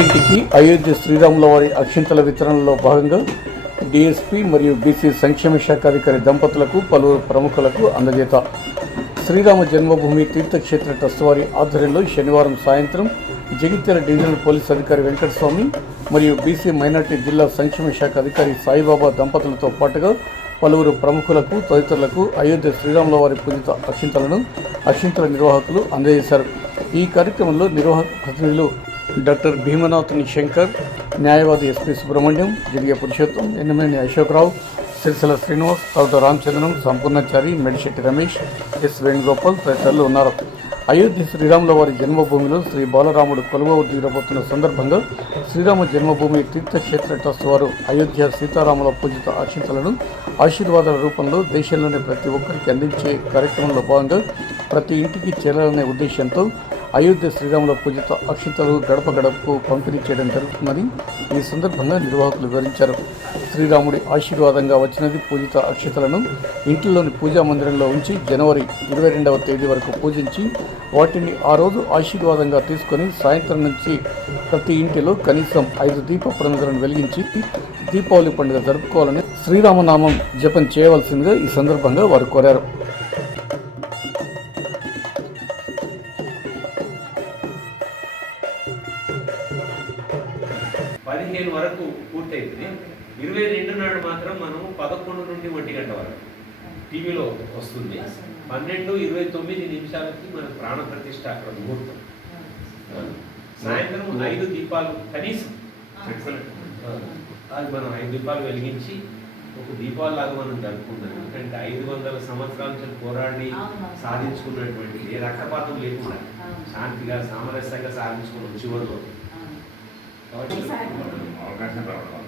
ఇంటింటికి అయోధ్య శ్రీరాముల వారి అక్షింతల వితరణలో భాగంగా డిఎస్పి మరియు బీసీ సంక్షేమ శాఖ అధికారి దంపతులకు పలువురు ప్రముఖులకు అందజేత. శ్రీరామ జన్మభూమి తీర్థక్షేత్ర ట్రస్ట్ వారి ఆధ్వర్యంలో శనివారం సాయంత్రం జగిత్యాల డివిజనల్ పోలీస్ అధికారి వెంకటస్వామి మరియు బీసీ మైనార్టీ జిల్లా సంక్షేమ శాఖ అధికారి సాయిబాబా దంపతులతో పాటుగా పలువురు ప్రముఖులకు తదితరులకు అయోధ్య శ్రీరాముల వారి పూజిత అక్షింతలను అక్షింతల నిర్వాహకులు అందజేశారు. ఈ కార్యక్రమంలో నిర్వాహక ప్రతినిధులు డాక్టర్ భీమనాథుని శంకర్ న్యాయవాది ఎస్పి సుబ్రహ్మణ్యం జిడియ పురుషోత్తం ఎన్నమేని అశోక్రావు సిరిసిల శ్రీనివాస్ తర్వాత రామచంద్రం సంపూర్ణచారి మెడిశెట్టి రమేష్ ఎస్ వేణుగోపాల్ తదితరులు ఉన్నారు. అయోధ్య శ్రీరాముల వారి జన్మభూమిలో శ్రీ బాలరాముడు కొలువ తీరబోతున్న సందర్భంగా శ్రీరామ జన్మభూమి తీర్థక్షేత్ర ట్రస్ట్ వారు అయోధ్య సీతారాముల పూజిత అక్షింతలను ఆశీర్వాదాల రూపంలో దేశంలోని ప్రతి ఒక్కరికి అందించే కార్యక్రమంలో భాగంగా ప్రతి ఇంటికి చేరాలనే ఉద్దేశంతో అయోధ్య శ్రీరాముల పూజిత అక్షింతలు గడప గడపకు పంపిణీ చేయడం జరుగుతుందని ఈ సందర్భంగా నిర్వాహకులు వివరించారు. శ్రీరాముడి ఆశీర్వాదంగా వచ్చినది పూజిత అక్షితలను ఇంటిలోని పూజా మందిరంలో ఉంచి జనవరి ఇరవై రెండవ తేదీ వరకు పూజించి వాటిని ఆ రోజు ఆశీర్వాదంగా తీసుకొని సాయంత్రం నుంచి ప్రతి ఇంటిలో కనీసం ఐదు దీప ప్రమిదలను వెలిగించి దీపావళి పండుగ జరుపుకోవాలని శ్రీరామనామం జపం చేయవలసిందిగా ఈ సందర్భంగా వారు కోరారు. పదిహేను వరకు పూర్తయింది ఇరవై రెండు నాడు మాత్రం మనం పదకొండు నుండి ఒంటి గంట వరకు టీవీలో వస్తుంది. పన్నెండు ఇరవై తొమ్మిది నిమిషాలకి మన ప్రాణ ప్రతిష్ట అక్కడ ముహూర్తం. సాయంత్రం ఐదు దీపాలు కనీసం. అది మనం ఐదు దీపాలు వెలిగించి ఒక దీపాలలాగా మనం జరుపుకుంటాం. ఎందుకంటే ఐదు వందల సంవత్సరాల నుంచి పోరాడి సాధించుకున్నటువంటి ఏ రక్తపాతం లేకుండా శాంతిగా సామరస్యంగా సాధించుకున్నాం చివరిలో అవకాశం రావడం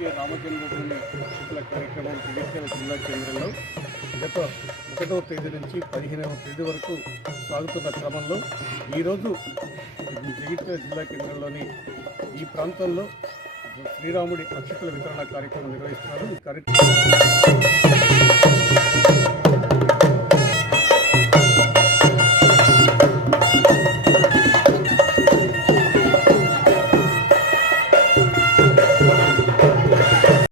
వల్ల. అయోధ్య రామజన్మభూమి శుక్ల కార్యక్రమం జగిత్యాల జిల్లా కేంద్రంలో గత ఒకటవ తేదీ నుంచి పదిహేనవ తేదీ వరకు సాగుతున్న క్రమంలో ఈరోజు జగిత్యాల జిల్లా కేంద్రంలోని ఈ ప్రాంతంలో శ్రీరాముడి అక్షతల వితరణ కార్యక్రమం నిర్వహిస్తున్నారు ఈ కార్యక్రమం